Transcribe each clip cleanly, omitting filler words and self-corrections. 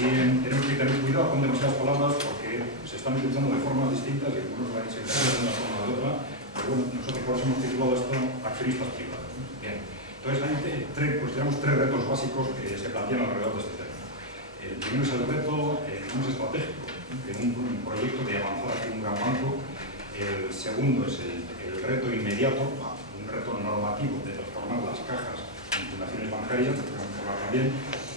tenemos que tener cuidado con demasiadas palabras porque se están utilizando de formas distintas y algunos se interpretan de una forma o de otra, pero bueno, nosotros por eso hemos titulado esto accionistas privados. Bien, entonces tenemos tres retos básicos que se plantean alrededor de este tema. El primero es el reto más estratégico, en un proyecto de avanzar hacia un gran banco. El segundo es el reto inmediato, un reto normativo de transformar las cajas en fundaciones bancarias, que vamos a hablar también,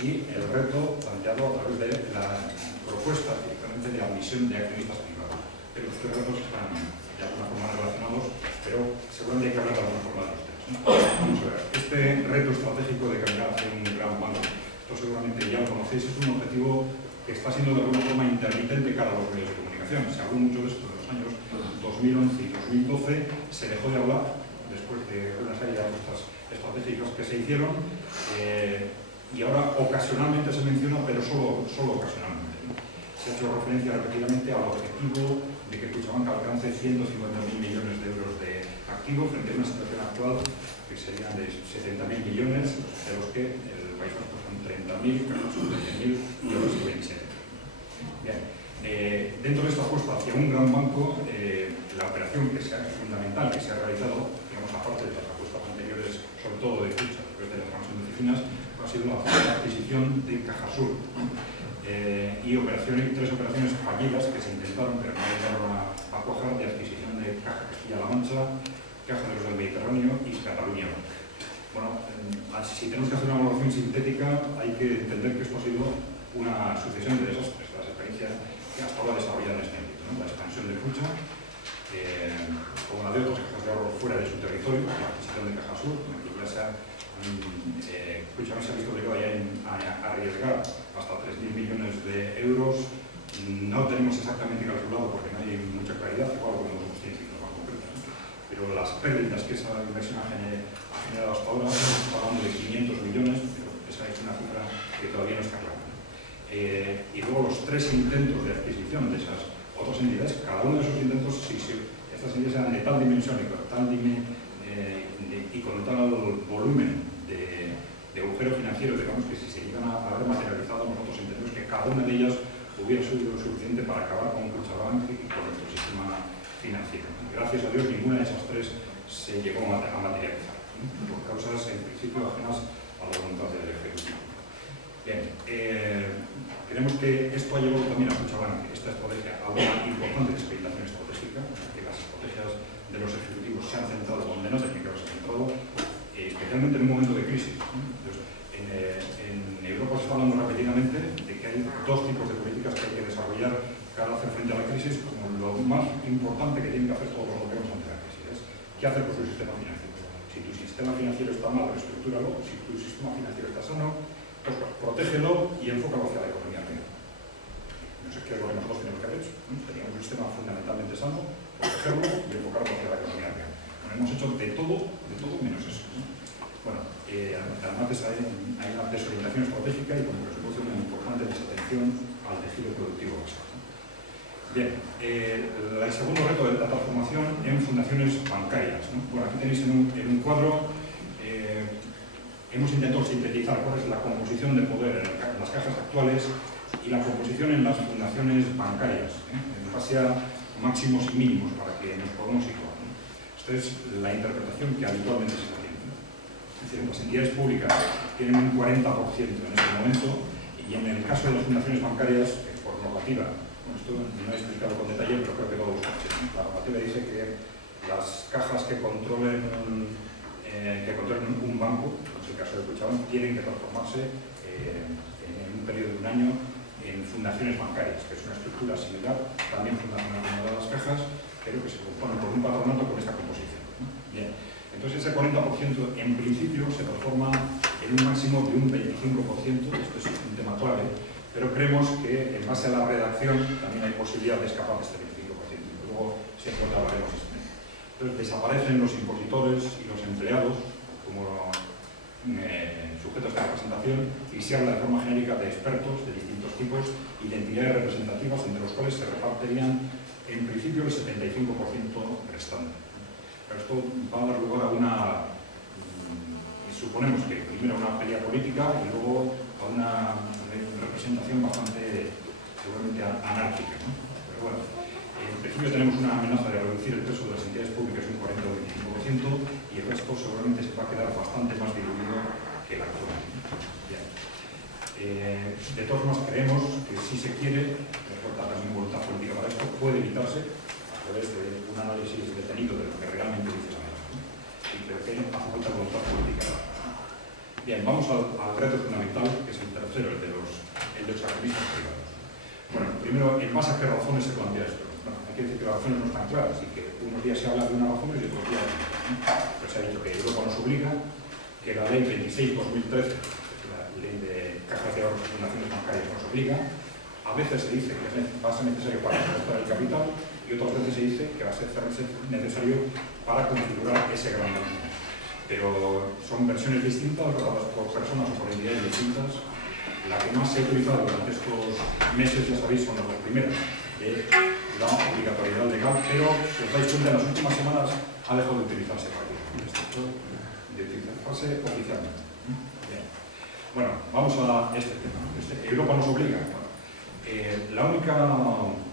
y el reto planteado a través de la propuesta directamente de admisión de accionistas privados. Pero los tres retos están de alguna forma relacionados, pero seguramente hay que hablar de alguna forma de los tres, ¿no? Vamos a ver, este reto estratégico de caminar hacia un gran banco, esto seguramente ya lo conocéis, es un objetivo que está siendo de alguna forma intermitente cara a los medios de comunicación. Se habló mucho de esto en los años 2011 y 2012, se dejó de hablar después de una serie de apuestas estratégicas que se hicieron, y ahora ocasionalmente se menciona, pero solo ocasionalmente, ¿no? Se ha hecho referencia repetidamente al objetivo de que Kutxabank alcance 150.000 millones de euros de activo frente a una situación actual que serían de 70.000 millones, de los que el País Vasco son 30.000, que son 20.000 y otros 27. Bien, dentro de esta apuesta hacia un gran banco, la operación fundamental que se ha realizado, digamos, aparte de las apuestas anteriores, sobre todo de Kutxa, de la expansión de oficinas, ha sido la adquisición de Cajasur y tres operaciones fallidas que se intentaron, pero no llegaron a cuajar, de adquisición de Caja Castilla-La Mancha, Caja de los del Mediterráneo y Cataluña. Bueno, si tenemos que hacer una evaluación sintética, hay que entender que esto ha sido una sucesión de desastres, las experiencias que hasta ahora desarrollan en este ámbito, ¿no? La expansión de Kutxa, como la de otras cajas de ahorro fuera de su territorio, la adquisición de Cajasur, Kutxabank se ha visto obligado ya a arriesgar hasta 3.000 millones de euros. No tenemos exactamente calculado porque no hay mucha claridad, igual que no somos científicos más concretos, ¿no? Pero las pérdidas que esa inversión ha generado hasta ahora, estamos hablando de 500 millones, pero esa es una cifra que todavía no está clara. Y luego los tres intentos de adquisición de esas otras entidades, cada uno de esos intentos, si estas entidades eran de tal dimensión y con tal volumen de agujero financiero, digamos que si se llegan a haber materializado, nosotros entendemos que cada una de ellas hubiera sido suficiente para acabar con Kutxabank y con nuestro sistema financiero. Gracias a Dios, ninguna de esas tres se llegó a materializar, por causas en principio ajenas a la voluntad del Ejecutivo. Bien, creemos que esto ha llevado también a Kutxabank, esta estrategia, a una importante desacreditación estratégica, que las estrategias de los ejecutivos se han centrado donde no tenían que haberse centrado, especialmente en un momento de crisis. Entonces, en Europa se está hablando repetidamente de que hay dos tipos de políticas que hay que desarrollar para hacer frente a la crisis, como lo más importante que tienen que hacer todos los gobiernos ante la crisis es qué hacer con su sistema financiero. Si tu sistema financiero está mal, reestructúralo. Si tu sistema financiero está sano, pues protégelo y enfócalo hacia la economía real. No sé qué es lo que nosotros tenemos que hacer. Teníamos un sistema fundamentalmente sano, protegerlo y enfocarlo hacia la economía real. Bueno, hemos hecho de todo menos eso. Bueno, además hay una desorientación estratégica y como consecuencia una importante desatención al tejido productivo vasco. Bien, el segundo reto de la transformación en fundaciones bancarias, ¿no? Bueno, aquí tenéis en un cuadro, hemos intentado sintetizar cuál es la composición de poder en las cajas actuales y la composición en las fundaciones bancarias, en base a máximos y mínimos para que nos podamos situar, ¿no? Esta es la interpretación que habitualmente se está haciendo. Es decir, las entidades públicas tienen un 40% en este momento y en el caso de las fundaciones bancarias, por normativa, bueno, esto no he explicado con detalle, pero creo que todos lo conocen, ¿no? La normativa dice que las cajas que controlen un banco, en el caso de Kutxabank, tienen que transformarse en un periodo de un año en fundaciones bancarias, que es una estructura similar, también fundacional como las cajas, pero que se compone por un patronato con esta composición, ¿no? Bien. Entonces ese 40% en principio se transforma en un máximo de un 25%, esto es un tema clave, pero creemos que en base a la redacción también hay posibilidad de escapar de este 25%, luego siempre hablaremos de esto. Entonces desaparecen los impositores y los empleados como sujetos de representación y se habla de forma genérica de expertos de distintos tipos y de entidades representativas entre los cuales se repartirían en principio el 75% restante. Esto va a dar lugar a suponemos que primero una pelea política y luego a una representación bastante, seguramente, anárquica, ¿no? Pero bueno, en principio tenemos una amenaza de reducir el peso de las entidades públicas un 40 o 25% y el resto seguramente se va a quedar bastante más diluido que el actual. Bien. De todos modos, creemos que si se quiere, me falta también voluntad política para esto, puede evitarse a través de un análisis detenido de lo que realmente dice esa amenaza, ¿no? Y creo que hace falta voluntad política. Bien, vamos al reto fundamental, que es el tercero, el de los accionistas privados. Bueno, primero, ¿en base a qué razones se plantea esto? Bueno, hay que decir que las razones no están claras y que unos días se habla de unas razones y otros días de otras, ¿no? Pues se ha dicho que Europa nos obliga, que la ley 26/2013, la ley de cajas de ahorros y fundaciones bancarias, nos obliga. A veces se dice que va a ser necesario para prestar el capital y otras veces se dice que va a ser necesario para configurar ese gran banco. Pero son versiones distintas, dadas por personas o por entidades distintas. La que más se ha utilizado durante estos meses, ya sabéis, son las dos primeras, de la obligatoriedad legal, pero si os dais cuenta, en las últimas semanas ha dejado de utilizarse oficialmente. Bien. Bueno, vamos a este tema. Europa nos obliga. Bueno,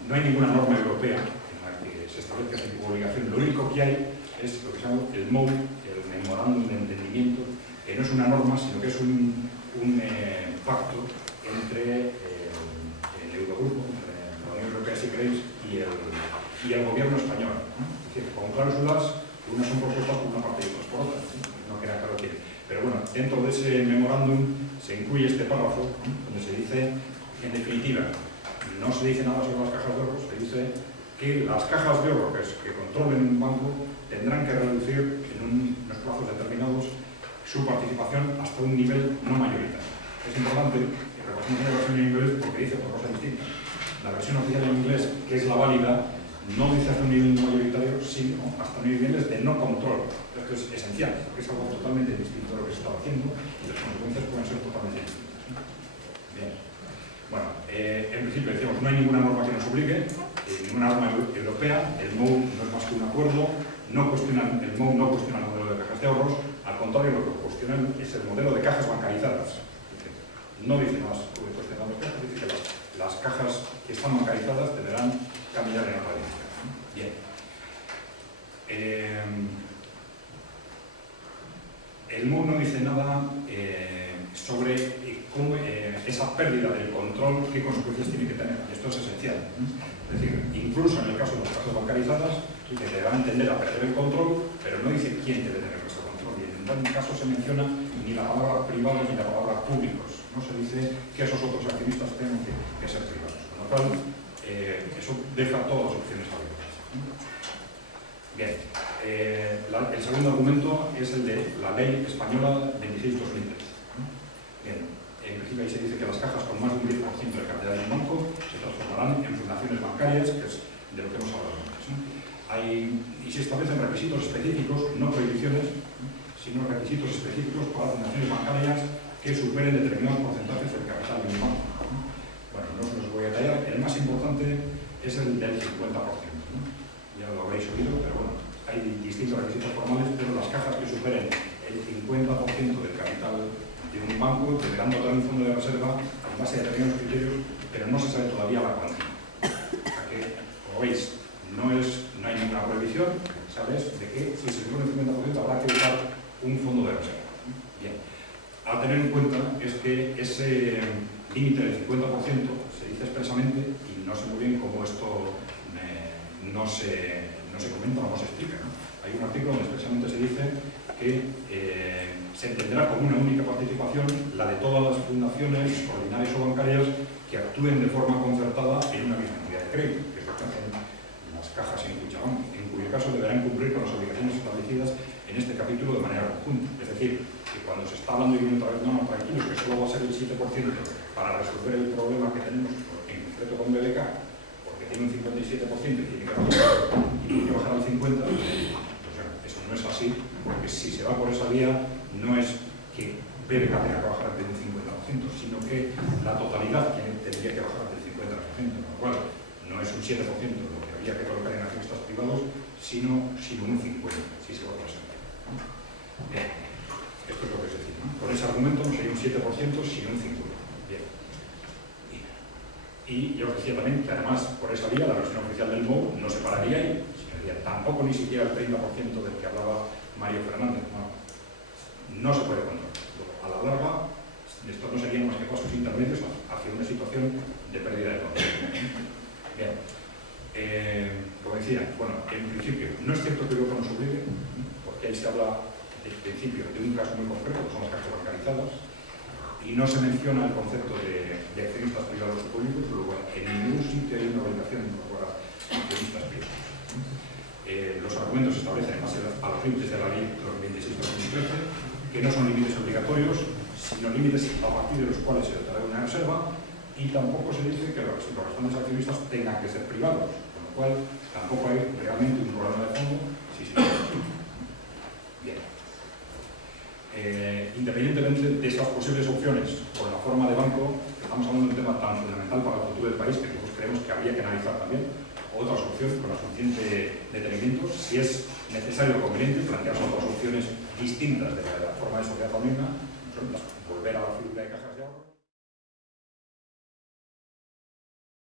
no hay ninguna norma europea en la que se establezca este tipo de obligación. Lo único que hay es lo que se llama el MOU, el Memorándum de Entendimiento, que no es una norma, sino que es un pacto entre el Eurogrupo, entre la Unión Europea, si queréis, y el gobierno español, ¿no? Es decir, con cláusulas, unas son propuestas por una parte y otras por otra, ¿sí? No queda claro quién. Pero bueno, dentro de ese memorándum se incluye este párrafo, ¿no? Donde se dice, en definitiva, no se dice nada sobre las cajas de ahorro, se dice que las cajas de ahorro que controlen un banco tendrán que reducir en unos plazos determinados su participación hasta un nivel no mayoritario. Es importante que repasemos la versión en inglés porque dice otra cosa distinta. La versión oficial en inglés, que es la válida, no dice hasta un nivel no mayoritario, sino hasta niveles de no control. Esto es esencial, porque es algo totalmente distinto de lo que se está haciendo y las consecuencias pueden ser totalmente distintas. Bien. Bueno, en principio decíamos, no hay ninguna norma que nos obligue, ninguna norma europea, el MOU no es más que un acuerdo, el MOU no cuestiona el modelo de cajas de ahorros, al contrario, lo que cuestionan es el modelo de cajas bancarizadas. No dice más sobre cuestionar los cajas, dice que las cajas que están bancarizadas deberán caminar en otra dirección. Bien. El MOU no dice nada sobre cómo esa pérdida del control, qué consecuencias tiene que tener. Esto es esencial. Es decir, incluso en el caso de las cajas bancarizadas, que deberán tender a perder el control, pero no dice quién debe tener ese control. Y en ningún caso se menciona ni la palabra privados ni la palabra públicos. No se dice que esos otros accionistas tengan que ser privados. Con lo cual, eso deja todas las opciones abiertas. Bien. El segundo argumento es el de la ley española 26/2013. Bien. En principio ahí se dice que las cajas con más de un 10% de cartera de un banco se transformarán en fundaciones bancarias, que es de lo que hemos hablado antes, ¿no? Y se establecen requisitos específicos, no prohibiciones, sino requisitos específicos para fundaciones bancarias que superen determinados porcentajes del capital de un banco. Bueno, no os los voy a detallar. El más importante es el del 50%, ¿no? Ya lo habréis oído, pero bueno, hay distintos requisitos formales, pero las cajas que superen el 50% del capital de un banco deberán dotar un fondo de reserva en base a determinados criterios, pero no se sabe todavía la cuantía. O sea que, como veis, no hay ninguna prohibición, ¿sabes? De que si se supone el 50% habrá que usar un fondo de reserva. Bien. A tener en cuenta es que ese límite del 50% se dice expresamente y no sé muy bien cómo esto no se comenta o no se explica, ¿no? Hay un artículo donde expresamente se dice que se entenderá como una única participación la de todas las fundaciones ordinarias o bancarias que actúen de forma concertada en una misma entidad de crédito, que es lo que hacen las cajas en Kutxabank, en cuyo caso deberán cumplir con las obligaciones establecidas en este capítulo de manera conjunta. Es decir, que cuando se está hablando y viene otra vez, no, tranquilos, que solo va a ser el 7% para resolver el problema que tenemos en concreto con BBK, porque tiene un 57% y tiene que bajar al 50%, pues eso no es así, porque si se va por esa vía, no es que BBK tenga que bajar del 50%, sino que la totalidad tendría que bajar del 50%, con lo cual no es un 7% lo que habría que colocar en accionistas privados, sino un 50%, si se va por esa vía. Bien. Esto es lo que es decir, ¿no? Con ese argumento no sería un 7%, sino un 50%. Y yo os decía también que además, por esa vía, la versión oficial del MOU no se pararía ahí, sino tampoco ni siquiera el 30% del que hablaba Mario Fernández. No se puede controlar. A la larga, esto no serían más que pasos intermedios hacia una situación de pérdida de control. Bien. Como decía, bueno, en principio, no es cierto que Europa nos obligue, porque ahí se habla, en principio, de un caso muy concreto, que son las cajas bancarizadas, y no se menciona el concepto de accionistas privados o públicos, luego en ningún sitio hay una obligación de incorporar accionistas privados. Los argumentos establecen, en base a los límites de la ley 26/2013, que no son límites obligatorios, sino límites a partir de los cuales se dotará una reserva, y tampoco se dice que los restantes accionistas tengan que ser privados, con lo cual tampoco hay realmente un problema de fondo si se Bien. Independientemente de estas posibles opciones por la forma de banco, estamos hablando de un tema tan fundamental para el futuro del país que todos creemos que habría que analizar también otras opciones con la suficiente detenimiento, si es necesario o conveniente plantearse otras opciones distintas de la forma de sociedad anónima, volver a la figura de cajas de ahorro.